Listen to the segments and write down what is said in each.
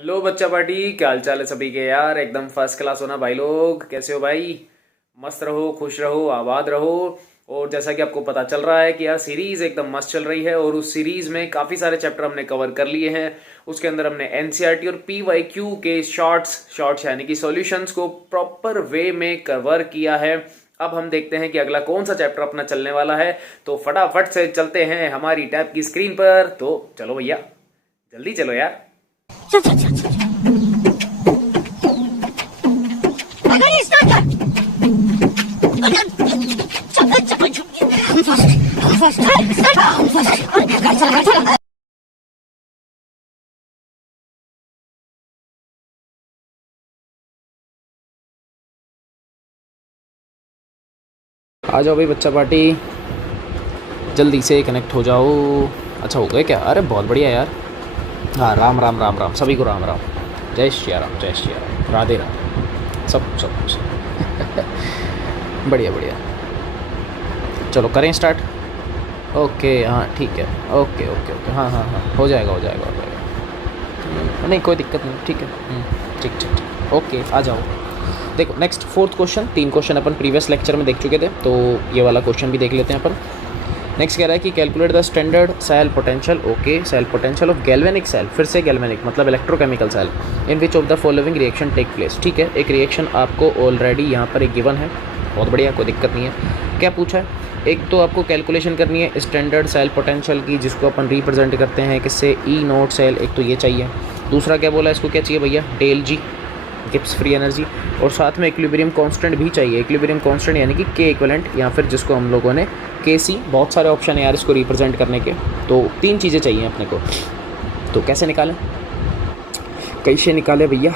Hello बच्चा party, क्या हाल चाल है सभी के यार। एकदम फर्स्ट क्लास होना भाई लोग। कैसे हो भाई? मस्त रहो, खुश रहो, आबाद रहो। और जैसा कि आपको पता चल रहा है कि यार सीरीज एकदम मस्त चल रही है और उस सीरीज में काफी सारे चैप्टर हमने कवर कर लिए हैं। उसके अंदर हमने एनसीईआरटी और पीवाईक्यू के शॉर्ट्स यानी कि सॉल्यूशंस को प्रॉपर वे में कवर किया है। अब हम देखते हैं कि अगला कौन सा चैप्टर अपना चलने वाला है। तो फटाफट से चलते हैं हमारी टैब की स्क्रीन पर। तो चलो भैया, जल्दी चलो यार। आ जाओ भाई बच्चा पार्टी, जल्दी से कनेक्ट हो जाओ। अच्छा हो गए क्या? अरे बहुत बढ़िया यार। हाँ, राम राम राम राम, सभी को राम राम। जय श्री राम, जय श्री राम, राधे राधे। सब बढ़िया बढ़िया। चलो करें स्टार्ट। ओके हाँ ठीक है। ओके ओके ओके, हाँ हाँ हाँ, हो जाएगा हो जाएगा हो जाएगा। नहीं कोई दिक्कत नहीं, ठीक है। ठीक ठीक ठीक, ओके आ जाओ। देखो नेक्स्ट फोर्थ क्वेश्चन, 3 क्वेश्चन अपन प्रीवियस लेक्चर में देख चुके थे, तो ये वाला क्वेश्चन भी देख लेते हैं अपन। नेक्स्ट कह रहा है कि calculate the standard cell potential. Okay, cell potential of galvanic cell, फिर से गैल्वेनिक मतलब electrochemical cell, in which of the following reaction take place. ठीक है, एक रिएक्शन आपको ऑलरेडी यहाँ पर एक गिवन है, बहुत बढ़िया, कोई दिक्कत नहीं है। क्या पूछा है? एक तो आपको कैलकुलेशन करनी है स्टैंडर्ड सेल पोटेंशियल की, जिसको अपन रिप्रेजेंट करते हैं किससे, ई नॉट सेल। एक तो ये चाहिए। दूसरा क्या बोला, इसको क्या चाहिए भैया, डेल जी, गिब्स फ्री एनर्जी। और साथ में इक्विलिब्रियम कांस्टेंट भी चाहिए। इक्विलिब्रियम कांस्टेंट यानी कि के इक्विवेलेंट, या फिर जिसको हम लोगों ने के सी, बहुत सारे ऑप्शन है यार इसको रिप्रेजेंट करने के। तो 3 चीज़ें चाहिए अपने को। तो कैसे निकालें, कैसे निकाले भैया?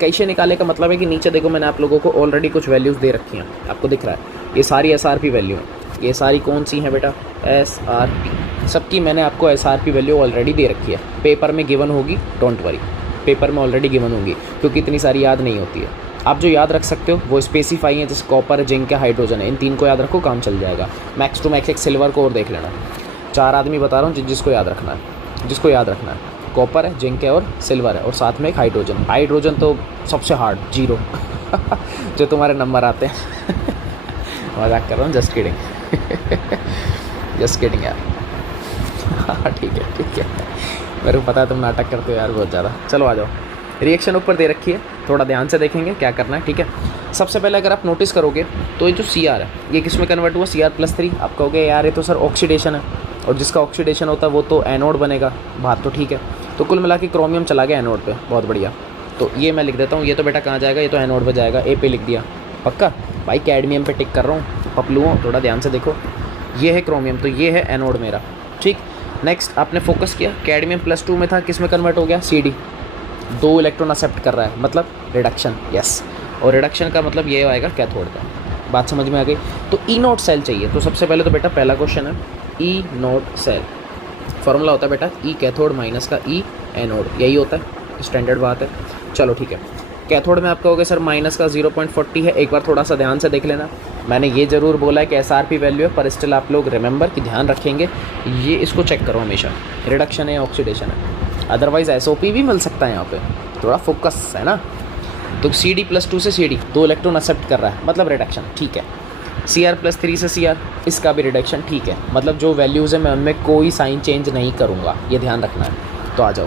कैसे निकाले का मतलब है कि नीचे देखो, मैंने आप लोगों को ऑलरेडी कुछ वैल्यूज़ दे रखी हैं, आपको दिख रहा है। ये सारी एसआरपी वैल्यू है। ये सारी कौन सी हैं बेटा? एसआरपी। सबकी मैंने आपको एसआरपी वैल्यू ऑलरेडी दे रखी है। पेपर में गिवन होगी, डोंट वरी, पेपर में ऑलरेडी गिवन होंगी, क्योंकि इतनी सारी याद नहीं होती है। आप जो याद रख सकते हो वो स्पेसिफाई है, जैसे कॉपर, जिंक या हाइड्रोजन है। इन 3 को याद रखो, काम चल जाएगा। मैक्स टू मैक्स एक सिल्वर को और देख लेना। 4 आदमी बता रहा हूँ जिसको याद रखना है, जिसको याद रखना है। कॉपर है, जिंक है और सिल्वर है, और साथ में एक हाइड्रोजन। हाइड्रोजन तो सबसे हार्ड, 0 जो तुम्हारे नंबर आते हैं। मजाक कर रहा हूँ, जस्ट किडिंग जस्ट किडिंग यार। हाँ ठीक है ठीक है, मेरे को पता है तुम नाटक करते हो यार बहुत ज़्यादा। चलो आ जाओ, रिएक्शन ऊपर दे रखी है, थोड़ा ध्यान से देखेंगे क्या करना है। ठीक है, सबसे पहले अगर आप नोटिस करोगे तो ये जो सी आर है, ये किस में कन्वर्ट हुआ, Cr+3। आप कहोगे यार ये तो सर ऑक्सीडेशन है, और जिसका ऑक्सीडेशन होता है वो तो एनोड बनेगा। बात तो ठीक है। तो कुल मिला के क्रोमियम चला गया एनोड पे, बहुत बढ़िया। तो ये मैं लिख देता हूँ, ये तो बेटा कहाँ जाएगा, ये तो एनोड पे जाएगा। ए पे लिख दिया, पक्का भाई। कैडमियम पे टिक कर रहा हूँ, पपलुओं थोड़ा ध्यान से देखो। ये है क्रोमियम, तो ये है एनोड मेरा। ठीक, नेक्स्ट आपने फोकस किया, कैडमियम +2 में था, किस में कन्वर्ट हो गया, Cd। 2 इलेक्ट्रॉन एक्सेप्ट कर रहा है, मतलब रिडक्शन। यस, और रिडक्शन का मतलब ये आएगा कैथोड का। बात समझ में आ गई? तो ई नोट सेल चाहिए। तो सबसे पहले तो बेटा पहला क्वेश्चन है ई नोट सेल। फॉर्मूला होता है बेटा ई कैथोड माइनस का ई एनोड, यही होता है, स्टैंडर्ड बात है। चलो ठीक है, कैथोड में आप कहोगे सर माइनस का 0.40 है। एक बार थोड़ा सा ध्यान से देख लेना, मैंने ये ज़रूर बोला है कि एसआरपी वैल्यू है, पर स्टिल आप लोग रिमेंबर कि ध्यान रखेंगे, ये इसको चेक करो हमेशा, रिडक्शन है या ऑक्सीडेशन है। अदरवाइज एसओपी भी मिल सकता है यहाँ पे, थोड़ा फोकस है ना। तो Cd+2 से Cd 2 इलेक्ट्रॉन एक्सेप्ट कर रहा है, मतलब रिडक्शन, ठीक है। Cr+3 से Cr, इसका भी रिडक्शन, ठीक है। मतलब जो वैल्यूज़ है मैं उनमें कोई साइन चेंज नहीं करूँगा, ये ध्यान रखना है। तो आ जाओ,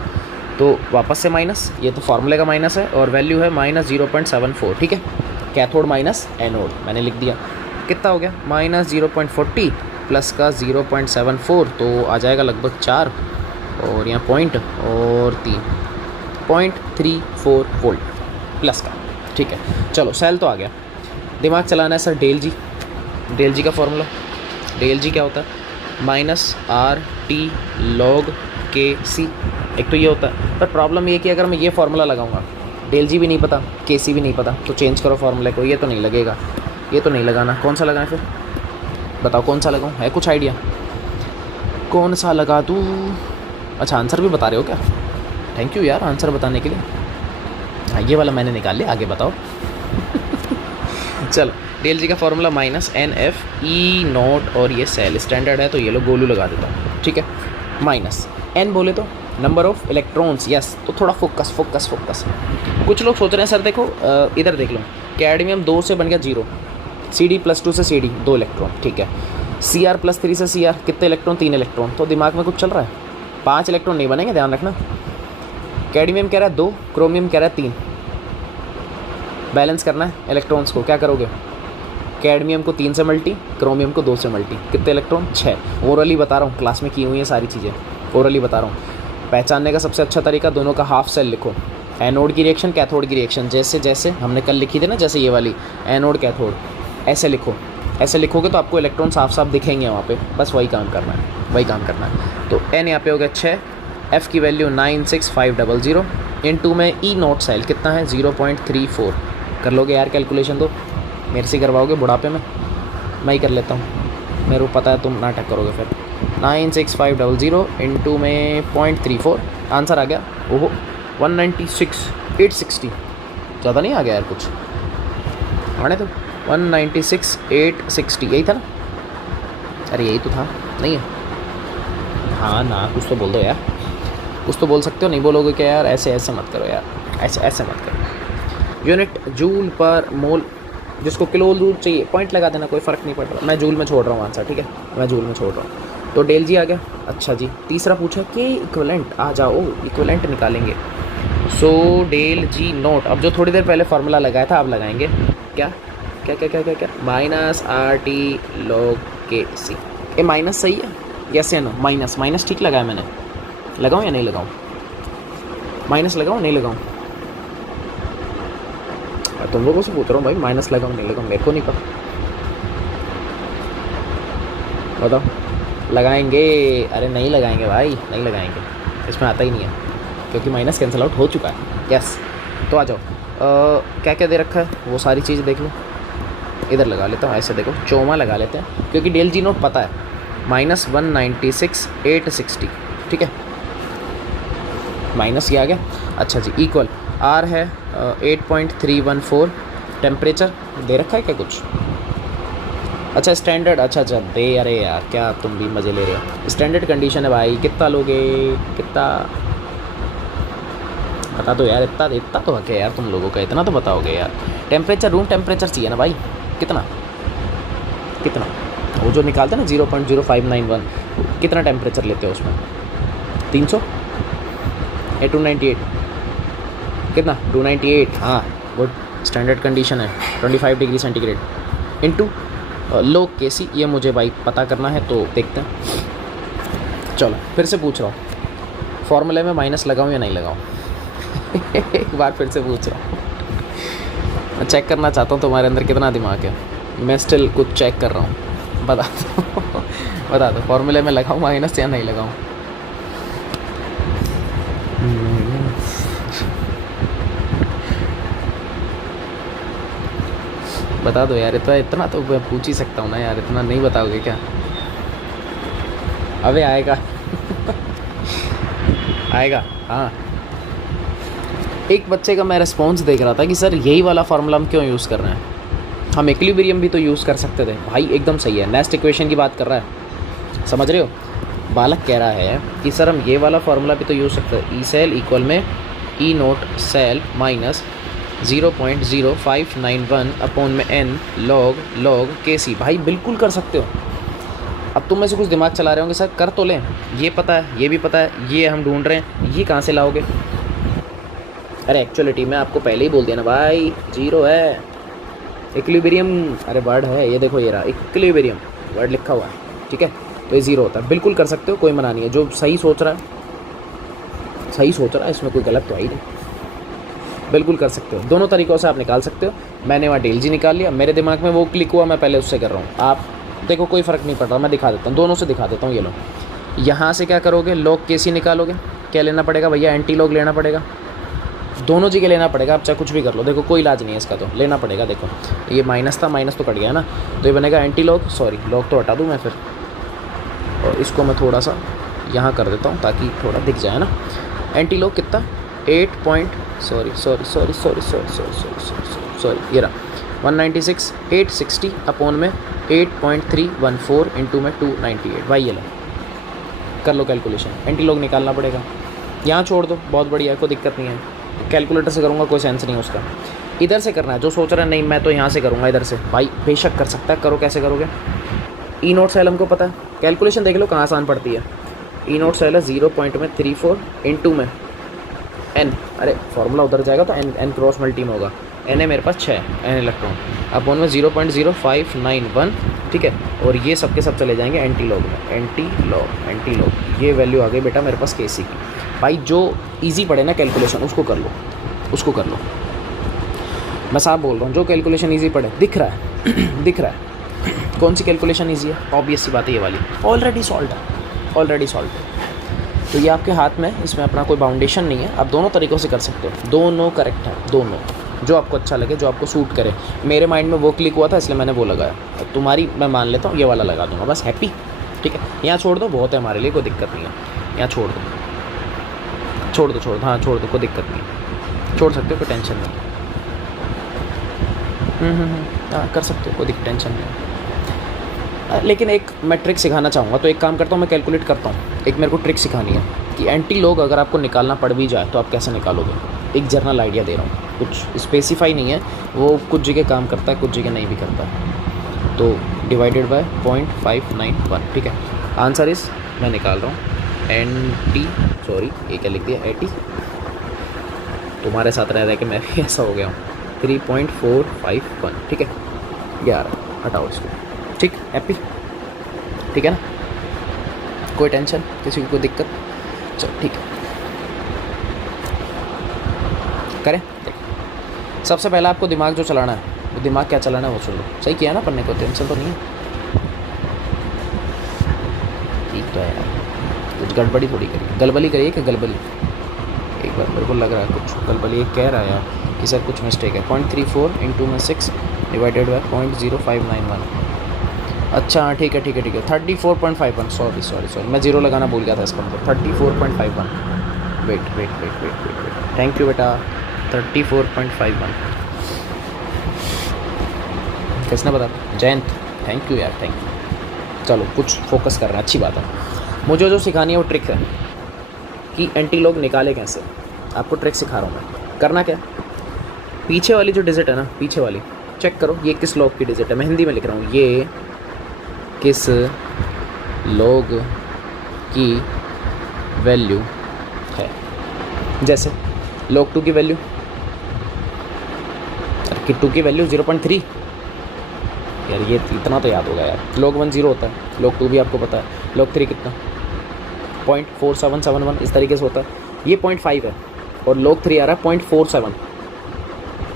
तो वापस से माइनस, ये तो फार्मूले का माइनस है, और वैल्यू है -0.74। ठीक है, कैथोड माइनस एनोड मैंने लिख दिया। कितना हो गया, -0.40 प्लस का 0.74, तो आ जाएगा लगभग 4, और यहाँ पॉइंट और 3.34 वोल्ट प्लस का। ठीक है, चलो सेल तो आ गया। दिमाग चलाना है सर, डेल जी। डेल जी का फॉर्मूला, डेल जी क्या होता है, -RT log KC। एक तो ये होता है, पर प्रॉब्लम ये कि अगर मैं ये फार्मूला लगाऊंगा, डेल जी भी नहीं पता, KC भी नहीं पता, तो चेंज करो फार्मूले को। ये तो नहीं लगेगा, ये तो नहीं लगाना। कौन सा लगाएं फिर, बताओ कौन सा लगाऊं? है कुछ आइडिया, कौन सा लगा दूँ? अच्छा आंसर भी बता रहे हो क्या? थैंक यू यार आंसर बताने के लिए। हाँ ये वाला मैंने निकाल लिया, आगे बताओ। चलो, डेल जी का फॉर्मूला -NF ई नोट, और ये सेल स्टैंडर्ड है तो ये लो गोलू लगा देता हूँ। ठीक है, माइनस एन बोले तो नंबर ऑफ इलेक्ट्रॉन्स, यस। तो थोड़ा फोकस फोकस फोकस। कुछ लोग सोच रहे हैं सर देखो इधर देख लो, कैडमियम 2 से बन गया 0, CD+2 से CD 2 इलेक्ट्रॉन, ठीक है। Cr+3 से Cr कितने इलेक्ट्रॉन, 3 इलेक्ट्रॉन। तो दिमाग में कुछ चल रहा है, 5 इलेक्ट्रॉन नहीं बनेंगे, ध्यान रखना। कैडमियम कह रहा है 2, क्रोमियम कह रहा है 3। बैलेंस करना है इलेक्ट्रॉन्स को, क्या करोगे? कैडमियम को 3 से मल्टी, क्रोमियम को 2 से मल्टी, कितने इलेक्ट्रॉन? 6। ओरली बता रहा हूँ, क्लास में की हुई है सारी चीज़ें, ओरली बता रहा हूँ। पहचानने का सबसे अच्छा तरीका, दोनों का हाफ सेल लिखो। एनोड की रिएक्शन, कैथोड की रिएक्शन, जैसे जैसे हमने कल लिखी थी ना, जैसे ये वाली एनोड कैथोड, ऐसे लिखो। ऐसे लिखोगे तो आपको इलेक्ट्रॉन साफ साफ दिखेंगे वहाँ पे, बस वही काम करना है, वही काम करना है। तो एन यहाँ पे हो गया 6, एफ़ की वैल्यू 96500, इन में ई नोट सेल कितना है 0.34। कर लोगे यार कैलकुलेशन? तो मेरे से करवाओगे बुढ़ापे में, मैं ही कर लेता हूँ, मेरे को पता है तुम नाटक करोगे फिर। 96500 इंटू में 0.34, आंसर आ गया ओहो 196,860। ज़्यादा नहीं आ गया यार कुछ, आने तो 196,860 यही था ना? अरे यही तो था, नहीं है? हाँ ना, कुछ तो बोल दो यार, कुछ तो बोल सकते हो, नहीं बोलोगे क्या यार? ऐसे ऐसे मत करो यार, ऐसे ऐसे मत करो। यूनिट जूल पर मोल, जिसको किलो जूल चाहिए पॉइंट लगा देना, कोई फ़र्क नहीं पड़ रहा। मैं जूल में छोड़ रहा हूँ आंसर, ठीक है, मैं जूल में छोड़ रहा हूँ। तो डेल जी आ गया। अच्छा जी, तीसरा पूछा कि इक्विवेलेंट, आ जाओ इक्विवेलेंट निकालेंगे। सो डेल जी नोट, अब जो थोड़ी देर पहले फार्मूला लगाया था अब लगाएंगे। क्या क्या क्या क्या क्या क्या -RT log KC। ये माइनस सही है? यस या नो? माइनस, माइनस ठीक लगाया मैंने, लगाऊँ या नहीं लगाऊँ? माइनस लगाऊँ नहीं लगाऊँ? तुम लोगों से पूछ रहा हूँ भाई, माइनस लगाऊँ नहीं लगाऊँ, मेरे को नहीं पता, बताओ। लगाएंगे? अरे नहीं लगाएंगे भाई, नहीं लगाएंगे, इसमें आता ही नहीं है, क्योंकि माइनस कैंसिल आउट हो चुका है। यस, तो आ जाओ। क्या क्या दे रखा है वो सारी चीज़ देख लो। इधर लगा लेता हूँ, ऐसे देखो, चौमा लगा लेते हैं, क्योंकि डेल जी नोट पता है, -196,860, ठीक है, माइनस ये आ गया। अच्छा जी, इक्वल आर है 8.314, टेम्परेचर दे रखा है क्या कुछ? अच्छा स्टैंडर्ड, अच्छा अच्छा दे, अरे यार क्या तुम भी मज़े ले रहे हो। स्टैंडर्ड कंडीशन है भाई, कितना लोगे, कितना बता दो यार, इतना इतना तो हक है यार तुम लोगों का, इतना तो बताओगे यार। टेम्परेचर, रूम टेम्परेचर चाहिए ना भाई, कितना कितना? वो जो निकालते हैं ना 0.0591, कितना टेम्परेचर लेते हो उसमें? 300 या 298? कितना? 298, हाँ गुड, स्टैंडर्ड कंडीशन है 25 डिग्री सेंटीग्रेड इंटू लोग केसी, ये मुझे भाई पता करना है, तो देखते हैं। चलो फिर से पूछ रहा हूँ, फॉर्मूले में माइनस लगाऊँ या नहीं लगाऊँ? एक बार फिर से पूछ रहा हूँ, मैं चेक करना चाहता हूँ तुम्हारे अंदर कितना दिमाग है, मैं स्टिल कुछ चेक कर रहा हूँ। बता दो बता दो, फॉर्मूले में लगाऊँ माइनस या नहीं लगाऊँ? बता दो यार, इतना तो मैं पूछ ही सकता हूँ ना यार, इतना नहीं बताओगे क्या? अबे आएगा आएगा, हाँ। एक बच्चे का मैं रिस्पॉन्स देख रहा था कि सर यही वाला फार्मूला हम क्यों यूज़ कर रहे हैं, हम इक्विलिब्रियम भी तो यूज़ कर सकते थे। भाई एकदम सही है, नेक्स्ट इक्वेशन की बात कर रहा है, समझ रहे हो? बालक कह रहा है कि सर हम ये वाला फार्मूला भी तो यूज़ सकते हैं, ई सेल इक्वल में E naught cell minus 0.0591 upon में n log KC। भाई बिल्कुल कर सकते हो। अब तुम में से कुछ दिमाग चला रहे होंगे सर कर तो लें, ये पता है, ये भी पता है, ये हम ढूंढ रहे हैं, ये कहाँ से लाओगे? अरे एक्चुअलिटी में आपको पहले ही बोल दिया ना भाई, जीरो है इक्विलिब्रियम, अरे वर्ड है ये देखो, ये रहा इक्विलिब्रियम वर्ड लिखा हुआ है, ठीक है, तो ये ज़ीरो होता है। बिल्कुल कर सकते हो, कोई मना नहीं है, जो सही सोच रहा है सही सोच रहा है, इसमें कोई गलत तो है ही नहीं, बिल्कुल कर सकते हो। दोनों तरीक़ों से आप निकाल सकते हो। मैंने वहाँ डेल जी निकाल लिया, मेरे दिमाग में वो क्लिक हुआ, मैं पहले उससे कर रहा हूँ। आप देखो कोई फ़र्क नहीं पड़ रहा, मैं दिखा देता हूँ, दोनों से दिखा देता हूँ। ये लो, यहाँ से क्या करोगे, लॉग केसी निकालोगे, क्या लेना पड़ेगा भैया? एंटी लॉग लेना पड़ेगा, दोनों जगह लेना पड़ेगा, आप चाहे कुछ भी कर लो, देखो कोई इलाज नहीं है इसका, तो लेना पड़ेगा। देखो ये माइनस था, माइनस तो कट गया ना, तो ये बनेगा एंटी लॉग, सॉरी लॉग तो हटा दूँ मैं फिर, और इसको मैं थोड़ा सा यहाँ कर देता हूँ ताकि थोड़ा दिख जाए ना। एंटी लॉग कितना? 8 सॉरी ये रहा 196,860 अपॉन में 8.314 इंटू में 298। भाई ये लो, कर लो कैलकुलेशन, एंटी लॉग निकालना पड़ेगा, यहाँ छोड़ दो, बहुत बढ़िया है, कोई दिक्कत नहीं है। कैलकुलेटर से करूँगा कोई सेंस नहीं है उसका। इधर से करना है, जो सोच रहा है नहीं मैं तो यहाँ से करूँगा इधर से, भाई बेशक कर सकता है, करो। कैसे करोगे? ई नोट सेल हमको पता है, कैलकुलेशन देख लो कहाँ आसान पड़ती है। ई नोट सेल है 0.34 इंटू में एन, अरे फार्मूला उधर जाएगा तो एन क्रॉस मल्टी में होगा। एन है मेरे पास 6 एन इलेक्ट्रॉन, अपॉन में 0.0591, ठीक है। और ये सब के सब चले जाएंगे एंटी लॉग में, एंटी लॉग। ये वैल्यू आ गई बेटा मेरे पास केसी की। भाई जो इजी पड़े ना कैलकुलेशन उसको कर लो, उसको कर लो। मैं साफ बोल रहा हूँ, जो कैलकुलेशन इजी पड़े, दिख रहा है दिख रहा है कौन सी कैलकुलेशन इजी है, ऑब्वियस सी बात है ये वाली, ऑलरेडी सॉल्व है, ऑलरेडी सॉल्व है। तो ये आपके हाथ में, इसमें अपना कोई बाउंडेशन नहीं है, आप दोनों तरीक़ों से कर सकते हो, दोनों करेक्ट है, दोनों जो आपको अच्छा लगे, जो आपको सूट करे। मेरे माइंड में वो क्लिक हुआ था इसलिए मैंने वो लगाया, तुम्हारी मैं मान लेता हूँ ये वाला लगा दूंगा, बस हैप्पी, ठीक है। यहाँ छोड़ दो, बहुत है हमारे लिए, कोई दिक्कत नहीं है। यहाँ छोड़ दो, हाँ छोड़ दो, कोई दिक्कत नहीं है, छोड़ सकते हो, कोई टेंशन नहीं। हाँ कर सकते हो, कोई टेंशन नहीं। लेकिन एक मैं ट्रिक सिखाना चाहूँगा, तो एक काम करता हूँ, मैं कैलकुलेट करता हूँ। एक मेरे को ट्रिक सिखानी है कि एंटी लॉग अगर आपको निकालना पड़ भी जाए तो आप कैसे निकालोगे। एक जर्नल आइडिया दे रहा हूँ, कुछ स्पेसिफाई नहीं है, वो कुछ जगह काम करता है, कुछ जगह नहीं भी करता है। तो डिवाइडेड बाय 0.591, ठीक है। आंसर इस मैं निकाल रहा हूँ एंटी, सॉरी ये क्या लिख दिया, एटी, तुम्हारे साथ रह कि मैं भी ऐसा हो गया हूँ, 3.451, ठीक है। 11, हटाओ इसको, ठीक, हैप्पी, ठीक है ना, कोई टेंशन, किसी को कोई दिक्कत, चलो ठीक है, करें। सबसे पहले आपको दिमाग जो चलाना है, वो दिमाग क्या चलाना है वो सुन लो। सही किया ना पढ़ने को, टेंशन तो नहीं है, ठीक तो है यार, कुछ गड़बड़ी थोड़ी करी, गलबली करिए कि गलबली, एक बार मेरे को लग रहा है कुछ गलबली कह रहा है यार कि सर कुछ मिस्टेक है। 0.34 इंटू में 6 डिवाइडेड बाय 0.0591, अच्छा ठीक है 34.51, सॉरी मैं जीरो लगाना भूल गया था इसका मतलब 34.51। वेट, थैंक यू बेटा, 34.51 किसने बताया? जयंत, थैंक यू यार, थैंक यू। चलो कुछ फोकस कर रहे हैं, अच्छी बात है। मुझे जो सिखानी है वो ट्रिक है कि एंटी लॉग निकाले कैसे, आपको ट्रिक सिखा रहा हूँ मैं। करना क्या, पीछे वाली जो डिजिट है ना, पीछे वाली चेक करो, ये किस लॉग की डिजिट है, मैं हिंदी में लिख रहा हूँ, ये किस लॉग की वैल्यू है। जैसे log 2 की वैल्यू, कि 2 की वैल्यू 0.3, यार ये इतना तो याद होगा यार। log 1 0 होता है, log 2 भी आपको पता है, log 3 कितना 0.4771, इस तरीके से होता है। ये 0.5 है और log 3 आ रहा है 0.47,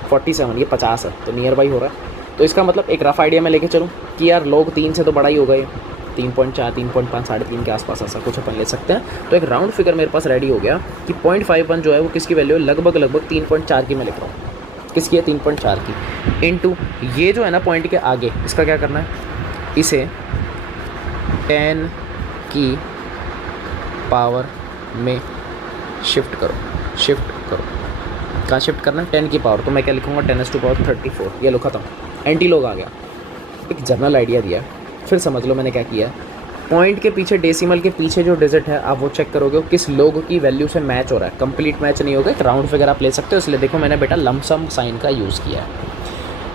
47, ये 50 है, तो नियर बाई हो रहा है। तो इसका मतलब एक रफ आइडिया मैं लेके चलूँ कि यार log 3 से तो बड़ा ही होगा ये, 3.4, 3.5, 3.5 के आसपास ऐसा कुछ अपन ले सकते हैं। तो एक राउंड फिगर मेरे पास रेडी हो गया कि 0.51 जो है वो किसकी वैल्यू है, लगभग 3.4 की मैं लिख रहा हूँ, किसकी है 3.4 की, इनटू ये जो है ना पॉइंट के आगे, इसका क्या करना है, इसे 10 की पावर में शिफ्ट करो, कहाँ शिफ्ट करना है, 10 की पावर, तो मैं क्या लिखूँगा 10⁻34, ये लो खत्म, एंटी लॉग आ गया। एक जर्नल आइडिया दिया, फिर समझ लो मैंने क्या किया। पॉइंट के पीछे, डेसिमल के पीछे जो डिजिट है आप वो चेक करोगे किस लॉग की वैल्यू से मैच हो रहा है। कंप्लीट मैच नहीं होगा, एक राउंड फिगर आप ले सकते हो, इसलिए देखो मैंने बेटा लमसम साइन का यूज़ किया है।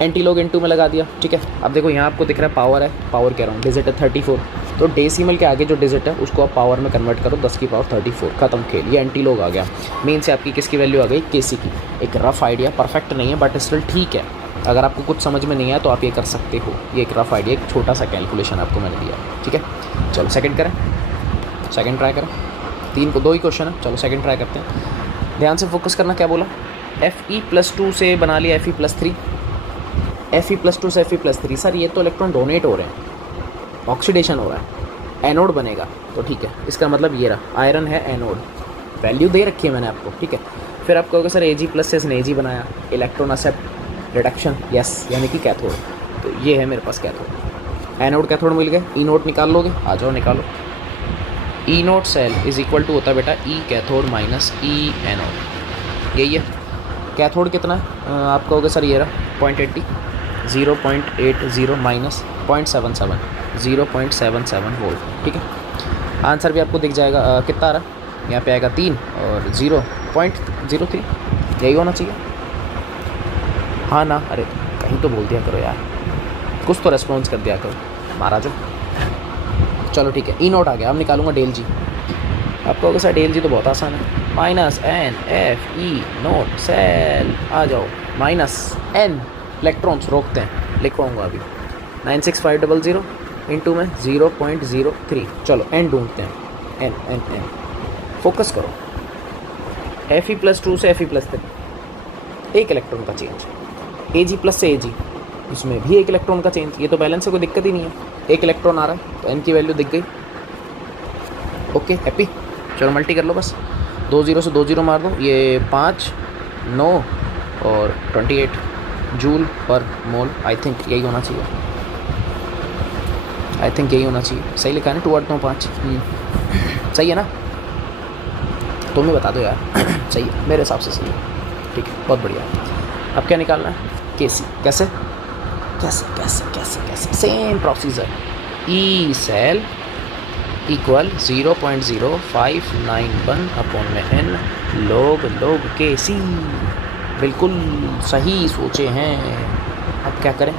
एंटी लॉग इनटू में लगा दिया, ठीक है। अब देखो यहाँ आपको दिख रहा है पावर है, पावर कह रहा हूँ, डिजिट है 34, तो डेसिमल के आगे जो डिजिट है उसको आप पावर में कन्वर्ट करो, 10 की पावर 34, खत्म खेल, ये एंटी लॉग आ गया। मेन से आपकी किसकी वैल्यू आ गई, केसी की। एक रफ आइडिया, परफेक्ट नहीं है बट स्टिल ठीक है, अगर आपको कुछ समझ में नहीं आया तो आप ये कर सकते हो। ये एक रफ आइडिया, एक छोटा सा कैलकुलेशन आपको मैंने दिया, ठीक है। चलो सेकंड करें, सेकंड ट्राई करें, 3 को 2 ही क्वेश्चन है, चलो सेकंड ट्राई करते हैं। ध्यान से फोकस करना, क्या बोला, Fe+2 से बना लिया Fe+3, Fe+2 से Fe+3, सर ये तो इलेक्ट्रॉन डोनेट हो रहे हैं, ऑक्सीडेशन हो रहा है, एनोड बनेगा, तो ठीक है, इसका मतलब ये रहा, आयरन है एनोड, वैल्यू दे रखी है मैंने आपको, ठीक है। फिर आप कहोगे सर Ag+ से इसने Ag बनाया, इलेक्ट्रॉन एक्सेप्ट रिडक्शन, यस, यानी कि कैथोड, तो ये है मेरे पास कैथोड, एनोड कैथोड मिल गए। ई नोट निकाल लोगे, आ जाओ निकालो। E naught cell is equal to होता है बेटा E cathode minus E anode, यही है। कैथोड कितना है, आप कहोगे सर ये रहा 0.80, 0.80 माइनस 0.77, 0.77 वोल्ट, ठीक है। आंसर भी आपको दिख जाएगा, कितना आ रहा है यहाँ पे आएगा 3 और 0.03, यही होना चाहिए। हाँ ना, अरे कहीं तो बोल दिया करो यार, कुछ तो रेस्पॉन्स कर दिया करो महाराजो। चलो ठीक है, ई नोट आ गया। अब निकालूंगा डेल जी। आपको होगा सर डेल जी तो बहुत आसान है, minus N F E naught cell. आ जाओ, माइनस एन इलेक्ट्रॉन्स रोकते हैं, लिखवाऊँगा अभी 96500 इंटू में 0.03। चलो एन ढूंढते हैं, एन एन एन, फोकस करो। एफ ई प्लस 2 से एफ ई प्लस 3, एक इलेक्ट्रॉन का चेंज। ए जी प्लस से ए जी, इसमें भी एक इलेक्ट्रॉन का चेंज। ये तो बैलेंस से कोई दिक्कत ही नहीं है, एक इलेक्ट्रॉन आ रहा है तो एन की वैल्यू दिख गई। Okay happy. चलो मल्टी कर लो बस, 2 0 से 2 0 मार दो, ये 5 9 और 28 जूल पर मोल। आई थिंक यही होना चाहिए, आई थिंक यही होना चाहिए। सही लिखा है ना, 2 8 9 5, सही है ना? तुम्हें बता दो यार। सही है, मेरे हिसाब से सही है। ठीक है, बहुत बढ़िया। अब क्या निकालना है? केसी। कैसे कैसे कैसे कैसे कैसे? Same procedure, E cell equal 0.0591 upon में एन लोग के सी। बिल्कुल सही सोचे हैं। अब क्या करें?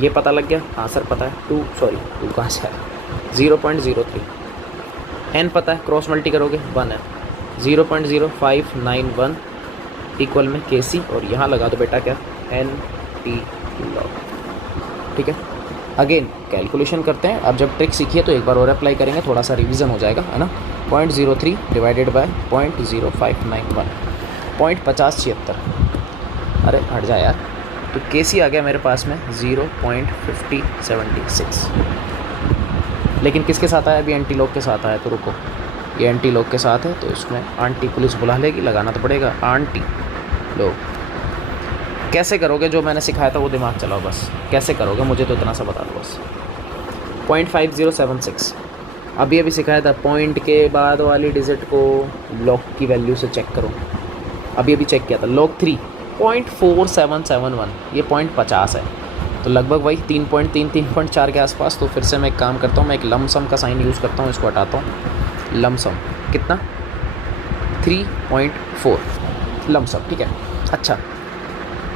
ये पता लग गया, आंसर पता है। 2 कहाँ से है? 0.03। एन पता है, क्रॉस मल्टी करोगे 1 है। 0.0591 इक्वल में के सी, और यहाँ लगा दो बेटा क्या, एन टी लॉग। ठीक है, अगेन कैलकुलेशन करते हैं। अब जब ट्रिक सीखिए तो एक बार और अप्लाई करेंगे, थोड़ा सा रिवीजन हो जाएगा, है ना। 0.03 डिवाइडेड बाय 0.0591, 0.5076। अरे हट जा यार। तो के सी आ गया मेरे पास में 0.5076, लेकिन किसके साथ आया? अभी एंटी लॉग के साथ आया। तो रुको, ये एंटी लॉग के साथ है तो इसमें आंटी पुलिस बुला लेगी, लगाना तो पड़ेगा आंटी लॉग। कैसे करोगे? जो मैंने सिखाया था वो दिमाग चलाओ बस। कैसे करोगे मुझे तो इतना सा बता दो बस। 0.5076 अभी सिखाया था। पॉइंट के बाद वाली डिजिट को लॉग की वैल्यू से चेक करो। अभी चेक किया था। लॉग 3 0.4771, ये 0.50 है, तो लगभग वही 3.3 3.4 के आसपास। तो फिर से मैं एक काम करता हूँ, मैं एक लमसम का साइन यूज़ करता हूँ, इसको हटाता हूँ। लमसम कितना? 3.4 लमसम। ठीक है, अच्छा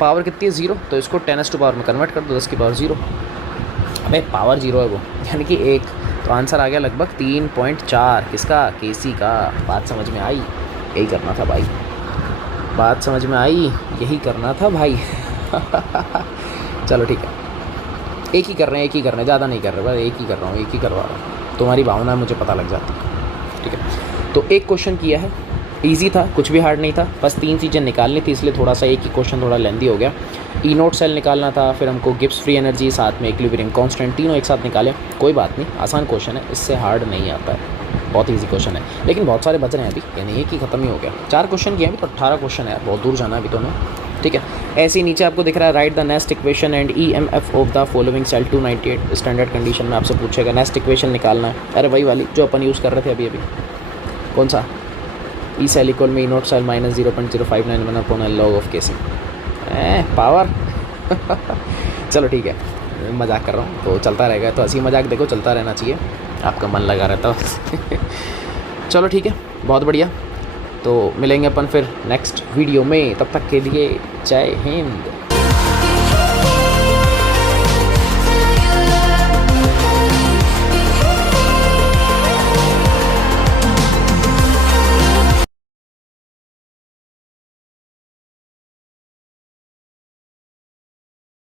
पावर कितनी है? 0, तो इसको 10 पावर में कन्वर्ट कर दो, 10 की पावर 0। अबे पावर 0 है वो, यानी कि 1। तो आंसर आ गया लगभग 3.4। किसका? केसी का। बात समझ में आई? यही करना था भाई, बात समझ में आई? यही करना था भाई। चलो ठीक है, एक ही कर रहे हैं, ज़्यादा नहीं कर रहे, बस एक ही कर रहा हूँ, एक ही करवा रहा हूँ। तुम्हारी भावना मुझे पता लग जाती है। ठीक है, तो एक क्वेश्चन किया है, इजी था, कुछ भी हार्ड नहीं था, बस 3 चीज़ें निकालनी थी, इसलिए थोड़ा सा एक ही क्वेश्चन थोड़ा लेंदी हो गया। ई नोट सेल निकालना था, फिर हमको गिब्स फ्री एनर्जी, साथ में इक्विलिब्रियम कांस्टेंट, तीनों एक साथ निकाले। कोई बात नहीं, आसान क्वेश्चन है, इससे हार्ड नहीं आता है, बहुत ईजी क्वेश्चन है। लेकिन बहुत सारे बच रहे हैं अभी, यानी एक ही खत्म ही हो गया। 4 क्वेश्चन किए अभी तो 18 क्वेश्चन है, बहुत दूर जाना है अभी तो हमें। ठीक है, ऐसे ही नीचे आपको दिख रहा है, right the next equation and EMF of the following cell 298 standard condition में आपसे पूछेगा नेक्स्ट इक्वेशन निकालना है। अरे वही वाली जो अपन यूज़ कर रहे थे अभी। कौन सा? ई सेल इक्वल में E naught cell minus 0.0591 upon log of K C. Power. चलो ठीक है, मजाक कर रहा हूँ तो चलता रहेगा, तो हंसी मजाक देखो चलता रहना चाहिए, आपका मन लगा रहता है। चलो ठीक है, बहुत बढ़िया। तो मिलेंगे अपन फिर नेक्स्ट वीडियो में, तब तक के लिए जय हिंद।